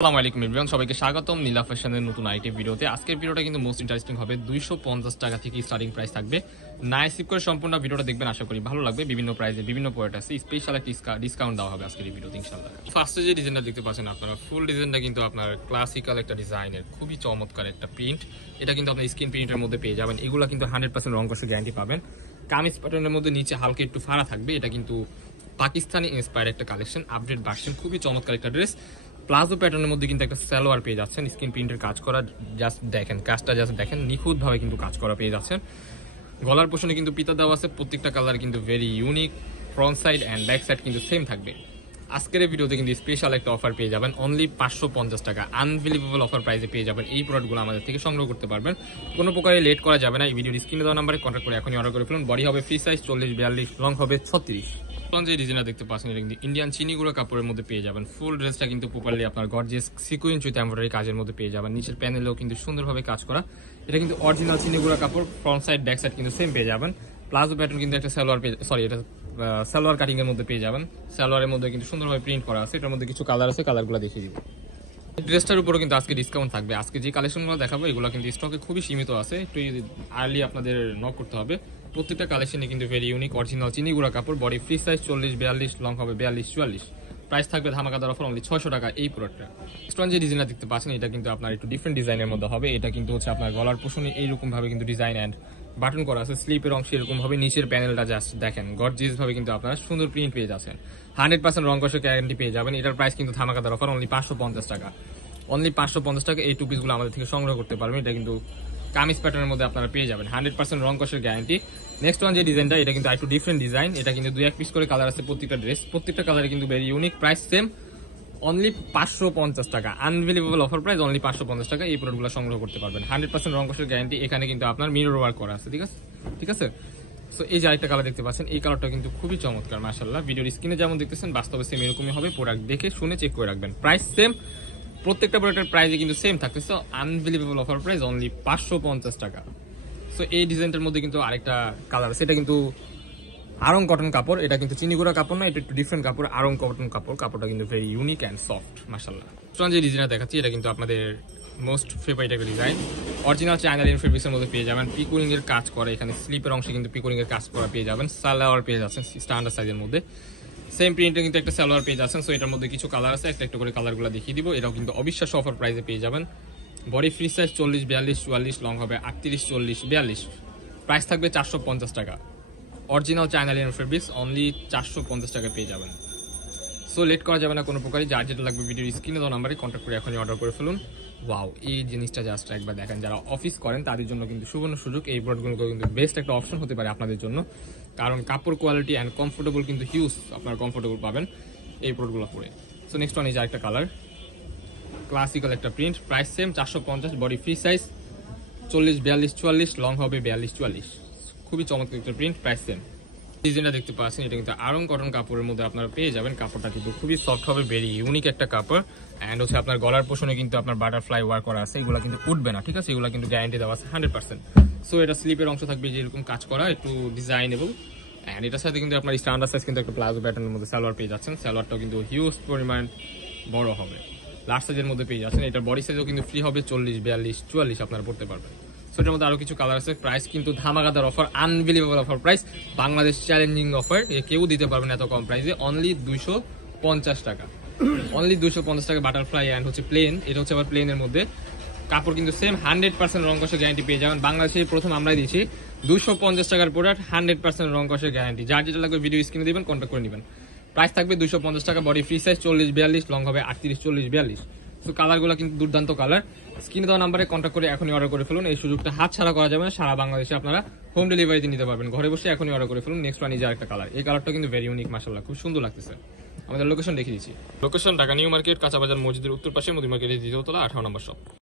আসসালামু আলাইকুম এভরিওয়ান, সবাইকে স্বাগতম নীলা ফ্যাশনের নতুন আইটি ভিডিওতে। আজকের ভিডিওটা কিন্তু মোস্ট ইন্টারেস্টিং হবে। 250 টাকা থেকে স্টার্টিং প্রাইস থাকবে। না স্কিপ করে সম্পূর্ণ ভিডিওটা দেখবেন, আশা করি ভালো লাগবে। বিভিন্ন প্রাইসে বিভিন্ন প্রোডাক্ট আছে, স্পেশাল একটা ডিসকাউন্ট দেওয়া হবে আজকের এই ভিডিওতে ইনশাআল্লাহ। ফার্স্টে যে ডিজাইনটা দেখতে পাচ্ছেন আপনারা, ফুল ডিজাইনটা কিন্তু আপনার ক্লাসিক্যাল একটা ডিজাইনের খুবই চমৎকার একটা প্রিন্ট। এটা কিন্তু আপনি স্ক্রিন প্রিন্টের মধ্যে পেয়ে যাবেন। এগুলো কিন্তু 100% রং কষে গ্যারান্টি পাবেন। কামিজ প্যাটার্নের মধ্যে নিচে হালকা একটু ফাড়া থাকবে। এটা কিন্তু পাকিস্তানি ইন্সপায়ার্ড একটা কালেকশন, আপডেট ভার্সন, খুবই চমৎকার একটা ড্রেস। প্লাজো প্যাটার্নের মধ্যে কিন্তু একটা সালোয়ার পেয়ে যাচ্ছেন, স্ক্রিন প্রিন্টের কাজ করা। জাস্ট দেখেন কাজটা, জাস্ট দেখেন নিখুঁতভাবে কিন্তু কাজ করা পেয়ে যাচ্ছেন। গলার পোষণে কিন্তু পিতা দেওয়া আছে, প্রত্যেকটা কালার কিন্তু very unique. Front side and back side কিন্তু সেম থাকবে। আজকের এই ভিডিওতে কিন্তু স্পেশাল একটা অফার পেয়ে যাবেন, অনলি 550 টাকা। আনবিলিভেবল অফার প্রাইসে পেয়ে যাবেন। এই প্রোডাক্টগুলো আমাদের থেকে সংগ্রহ করতে পারবেন, কোনো প্রকারে লেট করা যাবে না। এই ভিডিওর স্ক্রিনে দেওয়া নাম্বারে কন্ট্যাক্ট করে এখনই অর্ডার করে ফেলুন। বডি হবে ফ্রি সাইজ 40-42, লং হবে 36। যে ডিজাইনটা দেখতে পাচ্ছেন, এটা কিন্তু ইন্ডিয়ান চিনিগুড়া কাপড়ের মধ্যে পেয়ে যাবেন। ফুল ড্রেসটা কিন্তু প্রপারলি আপনার গর্জিয়াস সিকুয়েন্স উইথ এমব্রয়ডারি কাজের মধ্যে পেয়ে যাবেন। নিচের প্যানেলেও কিন্তু সুন্দরভাবে কাজ করা। এটা কিন্তু অরিজিনাল চিনিগুড়া কাপড়। ফ্রন্ট সাইড ব্যাক সাইড কিন্তু সেম পেয়ে যাবেন। প্লাজো প্যাটার্ন কিন্তু একটা সালোয়ার এটা সালোয়ার কাটিং এর মধ্যে পেয়ে যাবেন। সালোয়ারের মধ্যে কিন্তু সুন্দরভাবে প্রিন্ট করা আছে। এটার মধ্যে কিছু কালার আছে, কালারগুলো দেখিয়ে দিব। ড্রেসটার উপরে কিন্তু আজকে ডিসকাউন্ট থাকবে। আজকে যে কালেকশনগুলো দেখাবো এগুলো কিন্তু স্টকে খুবই সীমিত আছে, একটু আর্লি আপনাদের নক করতে হবে। প্রত্যেকটা কালেকশনে কিন্তু ভেরি ইউনিক অরিজিনাল চিনিগুড়া কাপড়। বডি ফ্রি সাইজ 40-42, লং হবে 42-44। প্রাইস থাকবে ধামাকাদার অফার অনলি 600 টাকা এই প্রোডাক্টটা। নেক্সট যে ডিজাইনটা দেখতে পাচ্ছেন, এটা কিন্তু আপনার একটু ডিফারেন্ট ডিজাইনের মধ্যে হবে। এটা কিন্তু হচ্ছে আপনার গলার পোষণে এইরকম ভাবে কিন্তু ডিজাইন এন্ড বাটন করা আছে। স্লিপের অংশে এরকম ভাবে নিচের প্যানেলটা জাস্ট দেখেন গর্জিয়াস ভাবে কিন্তু আপনারা সুন্দর প্রিন্ট পেয়ে যাচ্ছেন। 100% রং কষে গ্যারান্টি পেয়ে যাবেন। এটার প্রাইস কিন্তু ধামাকাদার অফার অনলি 550 টাকা। অনলি 550 টাকা এই টু পিসগুলো আমাদের থেকে সংগ্রহ করতে পারবেন। এটা কিন্তু কামিজ প্যাটার্নের মধ্যে আপনারা পেয়ে যাবেন, 100% রং কষের গ্যারান্টি। নেক্সট যে ডিজাইনটা, এটা কিন্তু একটু ডিফারেন্ট ডিজাইন। এটা কিন্তু 2-1 পিস করে কালার আছে প্রত্যেকটা ড্রেস। প্রত্যেকটা কালারে কিন্তু very unique. Price same, only 550 টাকা। আনবিলিভেবল অফার প্রাইস অনলি 550 টাকা। এই প্রোডাক্টগুলো সংগ্রহ করতে পারবেন, 100% রং কষের গ্যারান্টি। এখানে কিন্তু আপনার মিরর ওয়ার্ক করা আছে, ঠিক আছে। সো এই যে আরেকটা কালার দেখতে পাচ্ছেন, এই কালারটা কিন্তু খুবই চমৎকার মাশাআল্লাহ। ভিডিওর স্ক্রিনে যেমন দেখতেছেন বাস্তবে সেম এরকমই হবে। প্রোডাক্ট দেখে শুনে চেক করে রাখবেন। প্রাইস সেম, প্রত্যেকটা প্রোডাক্টের প্রাইসে কিন্তু সেম থাকতেছে। আনবিলিভেবল অফার প্রাইস অনলি 550 টাকা। সো এই ডিজাইনটার মধ্যে কিন্তু আরেকটা কালার আছে। এটা কিন্তু আরং কটন কাপড়। এটা কিন্তু চিনিগুড়া কাপড় না, এটা একটু ডিফারেন্ট কাপড়, আরং কটন কাপড়। কাপড়টা কিন্তু ভেরি ইউনিক অ্যান্ড সফট মাশাআল্লাহ। যে ডিজাইনটা দেখাচ্ছি, এটা কিন্তু আপনাদের মোস্ট ফেভারিট একটা ডিজাইন। অরিজিনাল চায়না লিনেন ফেব্রিক্সের মধ্যে পেয়ে যাবেন। পিকোরিং এর কাজ করে, এখানে স্লিপের অংশে কিন্তু পিকোরিং এর কাজ করা পেয়ে যাবেন। সালোয়ার পেয়ে যাচ্ছেন স্ট্যান্ডার্ড সাইজের মধ্যে। সেম প্রিন্টে কিন্তু একটা সালোয়ার পেয়ে যাচ্ছেন। সো এটার মধ্যে কিছু কালার আছে, একটা করে কালারগুলো দেখিয়ে দিব। এটাও কিন্তু অবিশ্বাস্য অফার প্রাইসে পেয়ে যাবেন। বডি ফ্রি সাইজ 40-42-44, লং হবে 38-40-42। প্রাইস থাকবে 450 টাকা। Original China linen fabrics only 450 টাকা পেয়ে যাবেন। সো লেট করা যাবে না কোনো প্রকারই। যার যেটা লাগবে ভিডিওর স্ক্রিনে দেওয়া নাম্বারে কন্ট্যাক্ট করে এখনই অর্ডার করে ফেলুন। ওয়াও, এই জিনিসটা জাস্ট একবার দেখেন। যারা অফিস করেন তাদের জন্য কিন্তু সুবর্ণ সুযোগ। এই প্রোডাক্টগুলো কিন্তু বেস্ট একটা অপশন হতে পারে আপনাদের জন্য, কারণ কাপড় কোয়ালিটি অ্যান্ড কমফোর্টেবল কিন্তু হিউজ আপনারা কমফোর্টেবল পাবেন এই প্রোডাক্টগুলো পরে। সো নেক্সট এই যে একটা কালার, ক্লাসিক্যাল একটা print. Price same 450। Body free size 40-42-44, long হবে 42-44। খুবই চমৎকার একটা প্রিন্ট। Price same. ডিজাইনটা দেখতে পাচ্ছেন, এটা কিন্তু আরং কটন কাপড়ের মধ্যে আপনারা পেয়ে যাবেন। কাপড়টা কিন্তু খুবই সফট হবে, ভেরি ইউনিক একটা কাপড়। অ্যান্ড হচ্ছে আপনার গলার পোষণে কিন্তু আপনার বাটারফ্লাই ওয়ার্ক করা আছে। এগুলো কিন্তু উঠবে না, ঠিক আছে। এগুলো কিন্তু গ্যারান্টি দেওয়া আছে 100%। সো এটা স্লিপের অংশ থাকবে যে এরকম কাজ করা, একটু ডিজাইনেবল। অ্যান্ড এটার সাথে কিন্তু আপনার স্ট্যান্ডার্ড সাইজ কিন্তু একটা প্লাজো প্যাটার্নের মধ্যে সালোয়ার পেয়ে যাচ্ছেন। সালোয়ারটাও কিন্তু হিউজ পরিমাণ বড় হবে, লার্জ সাইজের মধ্যে পেয়ে যাচ্ছেন। এটার বডি সাইজও কিন্তু ফ্রি হবে 40-42-44 আপনারা পড়তে পারবেন। এটার মধ্যে আরো কিছু কালার আছে। প্রাইস কিন্তু ধামাকাদার offer, unbelievable offer price, Bangladesh challenging offer. কেউ দিতে পারবেন এত কম প্রাইসে। অনলি 250 টাকা। অনলি 250 টাকা বাটারফ্লাই অ্যান্ড হচ্ছে প্লেন। এটা হচ্ছে আবার প্লেনের মধ্যে। কাপড় কিন্তু সেম, 100% রং কষের গ্যারান্টি পেয়ে যাবেন। বাংলাদেশে প্রথম আমরাই দিচ্ছি 250 টাকার প্রোডাক্ট, 100% রং কষের গ্যারান্টি। যার যেটা লাগবে ভিডিও স্ক্রিনে দিবেন, কন্ট্যাক্ট করে নেবেন। প্রাইস থাকবে 250 টাকা। বডি ফ্রি সাইজ 40-42, লং হবে 38-40-42। সো কালারগুলো কিন্তু দুর্দান্ত কালার। স্ক্রিনে দেওয়া নাম্বারে কন্ট্যাক্ট করে এখনই অর্ডার করে ফেলুন। এই সুযোগটা হাত ছাড়া করা যাবে না। সারা বাংলাদেশে আপনারা হোম ডেলিভারিতে নিতে পারবেন। ঘরে বসে এখনই অর্ডার করে ফেলুন। নেক্সট ওয়ান এই যে আরেকটা কালার। এই কালারটা কিন্তু ভেরি ইউনিক মাশাআল্লাহ, খুব সুন্দর লাগতেছে। আমাদের লোকেশন দেখিয়ে দিচ্ছি। লোকেশন ঢাকা নিউ মার্কেট, কাঁচা বাজার মসজিদের উত্তর পাশে, মোদি মার্কেটের দ্বিতীয় তলা, 18 নম্বর শপ।